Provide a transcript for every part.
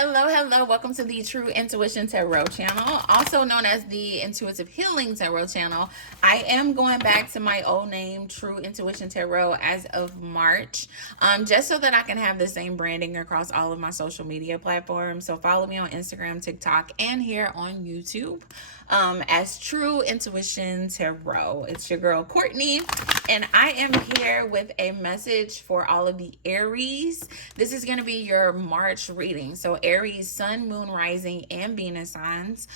Hello. Welcome to the True Intuition Tarot channel, also known as the Intuitive Healing Tarot channel. I am going back to my old name, True Intuition Tarot, as of March, just so that I can have the same branding across all of my social media platforms. So follow me on Instagram, TikTok, and here on YouTube as True Intuition Tarot. It's your girl, Courtney, and I am here with a message for all of the Aries. This is going to be your March reading. So Aries, Sun, Moon, Rising, and Venus signs.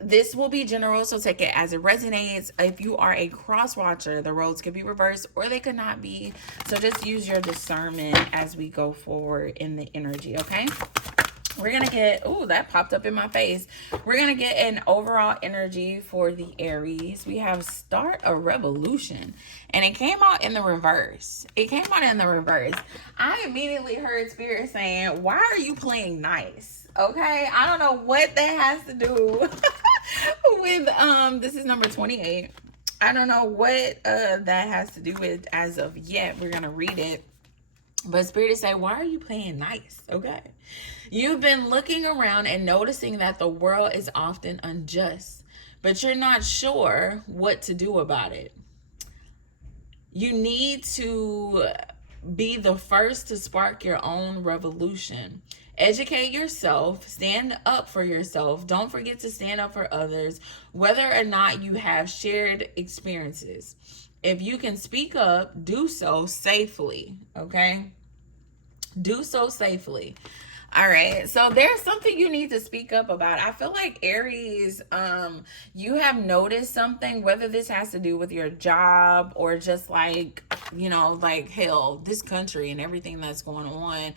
This will be general, so take it as it resonates. If you are a cross watcher, the roles could be reversed or they could not be. So just use your discernment as we go forward in the energy, okay? We're going to get, oh, that popped up in my face. We're going to get an overall energy for the Aries. We have start a revolution. And it came out in the reverse. I immediately heard Spirit saying, why are you playing nice? Okay? I don't know what that has to do with, this is number 28. I don't know what that has to do with as of yet. We're going to read it. But Spirit is saying, why are you playing nice? Okay. You've been looking around and noticing that the world is often unjust, but you're not sure what to do about it. You need to be the first to spark your own revolution. Educate yourself, stand up for yourself. Don't forget to stand up for others, whether or not you have shared experiences. If you can speak up, do so safely, okay? Do so safely. All right, so there's something you need to speak up about. I feel like Aries, you have noticed something, whether this has to do with your job or just like, like hell, this country and everything that's going on,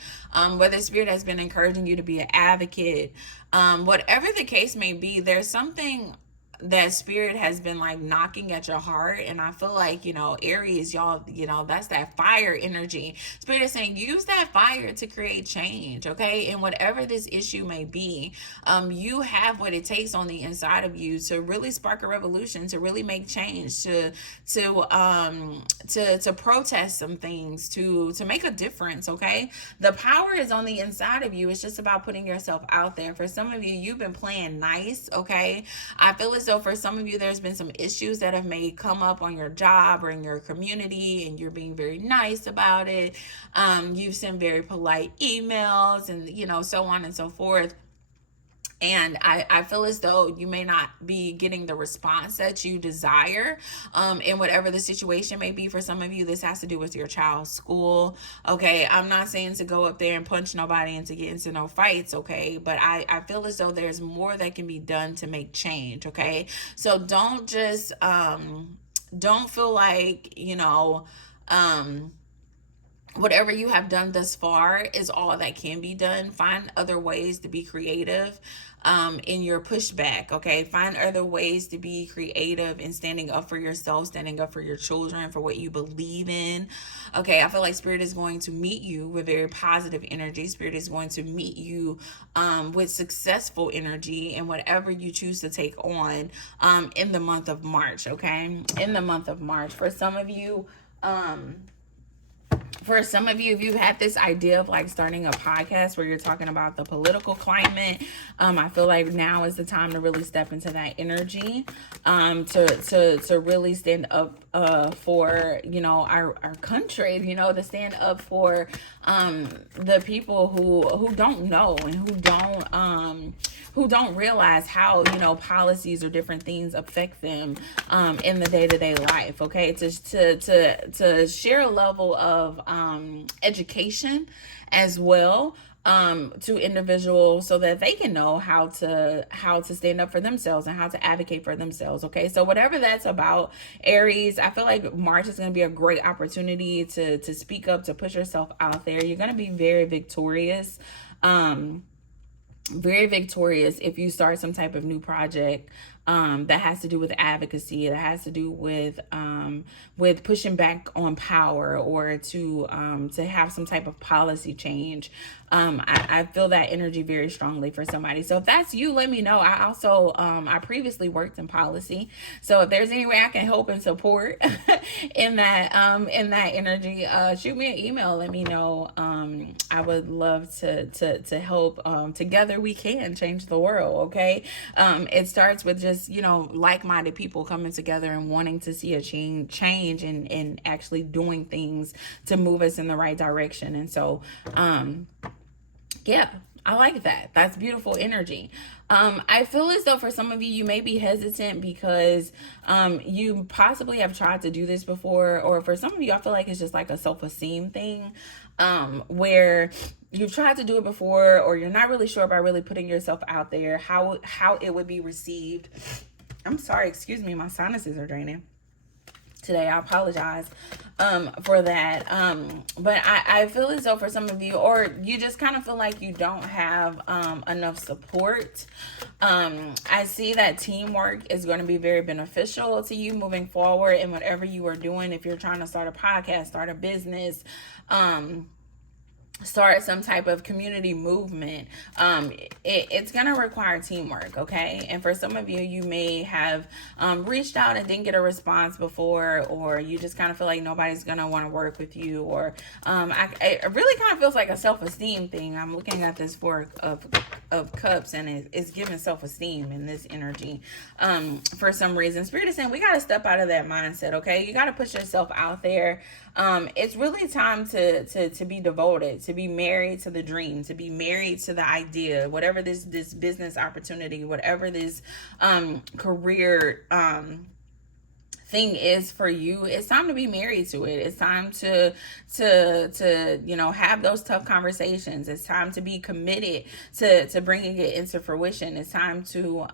whether Spirit has been encouraging you to be an advocate, whatever the case may be, there's something that Spirit has been like knocking at your heart. And I feel like, Aries, y'all, that's that fire energy. Spirit is saying, use that fire to create change, okay? And whatever this issue may be, you have what it takes on the inside of you to really spark a revolution, to really make change, to protest some things, to make a difference, okay? The power is on the inside of you. It's just about putting yourself out there. For some of you, you've been playing nice, okay? I feel as though for some of you, there's been some issues that have may come up on your job or in your community, and you're being very nice about it. You've sent very polite emails and, so on and so forth. And I feel as though you may not be getting the response that you desire in whatever the situation may be. For some of you, this has to do with your child's school. Okay, I'm not saying to go up there and punch nobody and to get into no fights, okay? But I feel as though there's more that can be done to make change, okay? So don't just, don't feel like, whatever you have done thus far is all that can be done. Find other ways to be creative in your pushback, okay? Find other ways to be creative in standing up for yourself, standing up for your children, for what you believe in, okay? I feel like Spirit is going to meet you with very positive energy. Spirit is going to meet you with successful energy and whatever you choose to take on in the month of March, okay? In the month of March. For some of you, if you had this idea of like starting a podcast where you're talking about the political climate, I feel like now is the time to really step into that energy, to really stand up for our country, to stand up for the people who don't know and who don't realize how policies or different things affect them in the day-to-day life, okay? To share a level of education as well to individuals so that they can know how to stand up for themselves and how to advocate for themselves, okay? So whatever that's about, Aries, I feel like March is going to be a great opportunity to speak up, to push yourself out there. You're going to be very victorious. Very victorious if you start some type of new project that has to do with advocacy, that has to do with pushing back on power, or to have some type of policy change. I feel that energy very strongly for somebody. So if that's you, let me know. I also I previously worked in policy, so if there's any way I can help and support in that energy, shoot me an email. Let me know. I would love to help. Together we can change the world. Okay, it starts with just like-minded people coming together and wanting to see a change and actually doing things to move us in the right direction. And so yeah, I like that. That's beautiful energy. I feel as though for some of you, you may be hesitant because you possibly have tried to do this before, or for some of you, I feel like it's just like a self-esteem thing, where you've tried to do it before, or you're not really sure about really putting yourself out there, how it would be received. I'm sorry, excuse me, my sinuses are draining today. I apologize for that. But I feel as though for some of you, or you just kind of feel like you don't have enough support. I see that teamwork is going to be very beneficial to you moving forward in whatever you are doing. If you're trying to start a podcast, start a business, start some type of community movement, it's going to require teamwork. Okay. And for some of you, you may have reached out and didn't get a response before, or you just kind of feel like nobody's going to want to work with you, or it really kind of feels like a self-esteem thing. I'm looking at this Four of Cups, and it's giving self-esteem in this energy. For some reason, Spirit is saying we got to step out of that mindset. Okay. You got to put yourself out there. It's really time to be devoted, to be married to the dream, to be married to the idea, whatever this business opportunity, whatever this career thing is for you. It's time to be married to it. It's time to have those tough conversations. It's time to be committed to bringing it into fruition. It's time to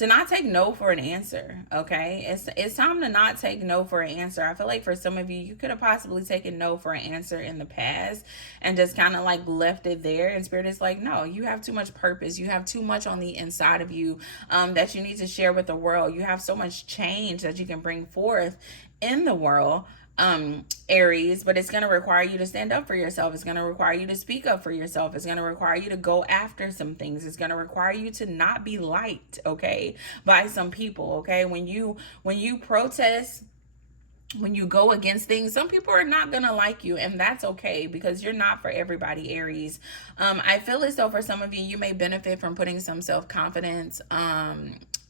not take no for an answer. Okay, it's time to not take no for an answer. I feel like for some of you, you could have possibly taken no for an answer in the past and just kind of like left it there. And Spirit is like, no, you have too much purpose. You have too much on the inside of you that you need to share with the world. You have so much change that you can bring forth in the world, Aries, but it's going to require you to stand up for yourself. It's going to require you to speak up for yourself. It's going to require you to go after some things. It's going to require you to not be liked, okay, by some people. Okay, when you protest, when you go against things, some people are not gonna like you, and that's okay, because you're not for everybody, Aries. I feel as though for some of you, you may benefit from putting some self-confidence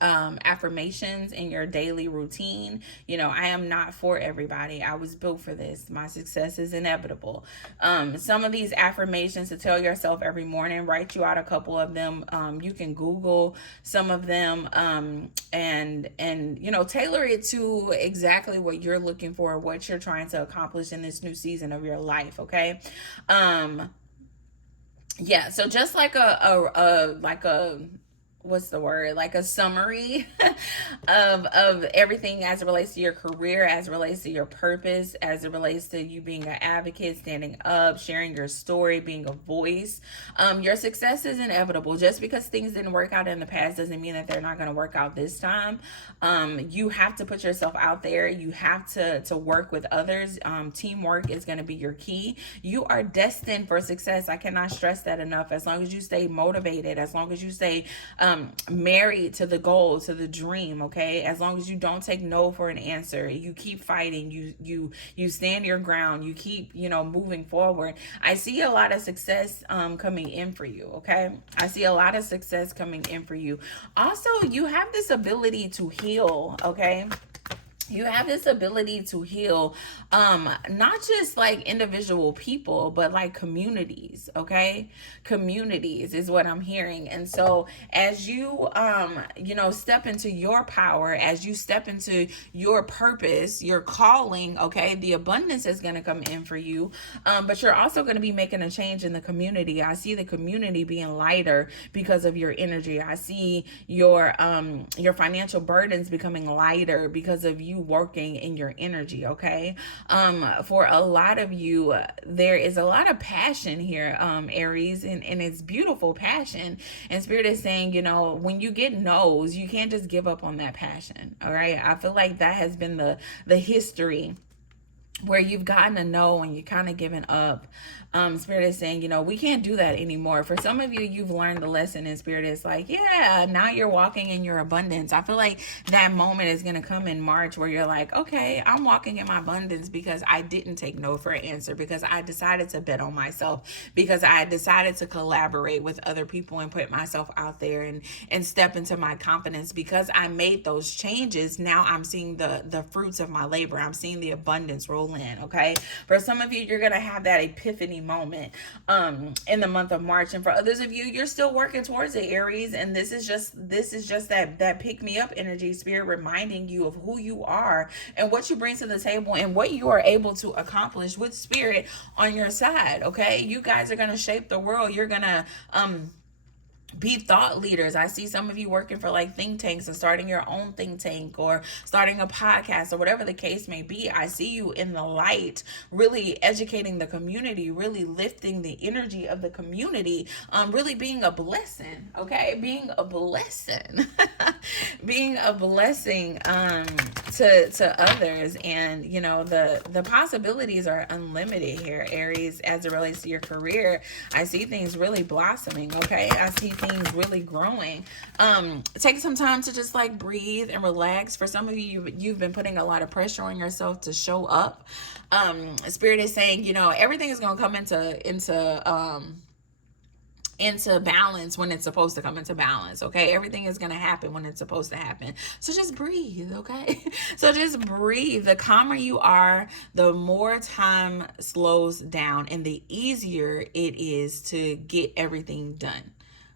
affirmations in your daily routine. I am not for everybody. I was built for this. My success is inevitable. Some of these affirmations to tell yourself every morning, write you out a couple of them. You can Google some of them, and tailor it to exactly what you're looking for, what you're trying to accomplish in this new season of your life. Okay. Yeah. So just like what's the word, like a summary of everything as it relates to your career, as it relates to your purpose, as it relates to you being an advocate, standing up, sharing your story, being a voice. Your success is inevitable. Just because things didn't work out in the past doesn't mean that they're not going to work out this time. You have to put yourself out there. You have to work with others. Teamwork is going to be your key. You are destined for success. I cannot stress that enough. As long as you stay motivated, as long as you stay married to the goal, to the dream, okay? As long as you don't take no for an answer, you keep fighting, you stand your ground, you keep, moving forward. I see a lot of success coming in for you, okay? I see a lot of success coming in for you. Also, you have this ability to heal, okay? You have this ability to heal, not just like individual people, but like communities, okay? Communities is what I'm hearing. And so as you, step into your power, as you step into your purpose, your calling, okay, the abundance is going to come in for you. But you're also going to be making a change in the community. I see the community being lighter because of your energy. I see your financial burdens becoming lighter because of you you working in your energy, okay? For a lot of you, there is a lot of passion here, Aries, and it's beautiful passion. And Spirit is saying, you know, when you get no's, you can't just give up on that passion, all right? I feel like that has been the history where you've gotten a no and you're kind of giving up. Spirit is saying, you know, we can't do that anymore. For some of you, you've learned the lesson, and Spirit is like, yeah, now you're walking in your abundance. I feel like that moment is going to come in March where you're like, okay, I'm walking in my abundance because I didn't take no for an answer, because I decided to bet on myself, because I decided to collaborate with other people and put myself out there and step into my confidence. Because I made those changes, now I'm seeing the fruits of my labor. I'm seeing the abundance roll in, okay? For some of you, you're going to have that epiphany moment in the month of March, and for others of you, you're still working towards it, Aries. And this is just that pick me up energy, Spirit reminding you of who you are and what you bring to the table and what you are able to accomplish with Spirit on your side, okay? You guys are going to shape the world. You're going to be thought leaders. I see some of you working for like think tanks and starting your own think tank or starting a podcast or whatever the case may be. I see you in the light, really educating the community, really lifting the energy of the community, really being a blessing, okay? Being a blessing, being a blessing to others. And, you know, the possibilities are unlimited here, Aries, as it relates to your career. I see things really blossoming, okay? I see things really growing. Take some time to just like breathe and relax. For some of you, you've been putting a lot of pressure on yourself to show up. Spirit is saying, you know, everything is going to come into balance when it's supposed to come into balance, okay? Everything is going to happen when it's supposed to happen. So just breathe, okay? So just breathe. The calmer you are, the more time slows down and the easier it is to get everything done.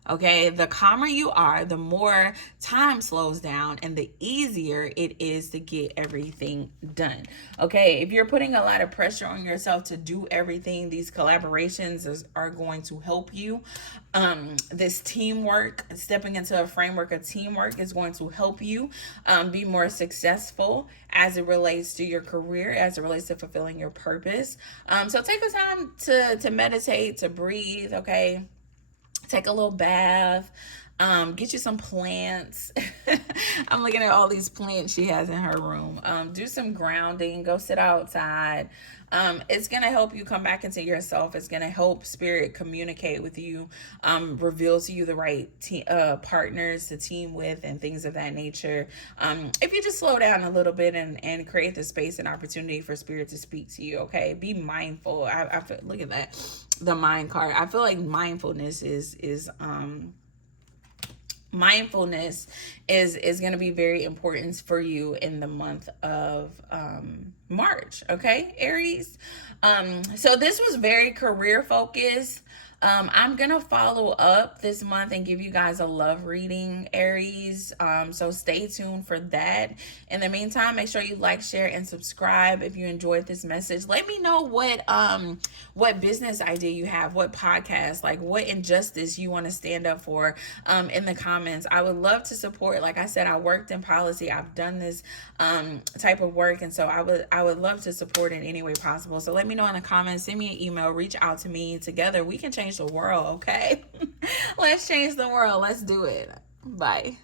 Okay, the calmer you are, the more time slows down and the easier it is to get everything done. Okay, if you're putting a lot of pressure on yourself to do everything, these collaborations are going to help you. This teamwork, stepping into a framework of teamwork, is going to help you be more successful as it relates to your career, as it relates to fulfilling your purpose. So take the time to meditate, to breathe, okay? Take a little bath, get you some plants. I'm looking at all these plants she has in her room. Do some grounding, go sit outside. It's going to help you come back into yourself. It's going to help Spirit communicate with you, reveal to you the right partners to team with and things of that nature. If you just slow down a little bit and create the space and opportunity for Spirit to speak to you, okay? Be mindful. I feel, look at that, the mind card. I feel like mindfulness is going to be very important for you in the month of March, okay, Aries? So this was very career focused. I'm going to follow up this month and give you guys a love reading, Aries. So stay tuned for that. In the meantime, make sure you like, share, and subscribe if you enjoyed this message. Let me know what business idea you have, what podcast, like what injustice you want to stand up for in the comments. I would love to support. Like I said, I worked in policy. I've done this type of work. And so I would love to support in any way possible. So let me know in the comments, send me an email, reach out to me. Together we can change the world, okay? Let's change the world. Let's do it. Bye.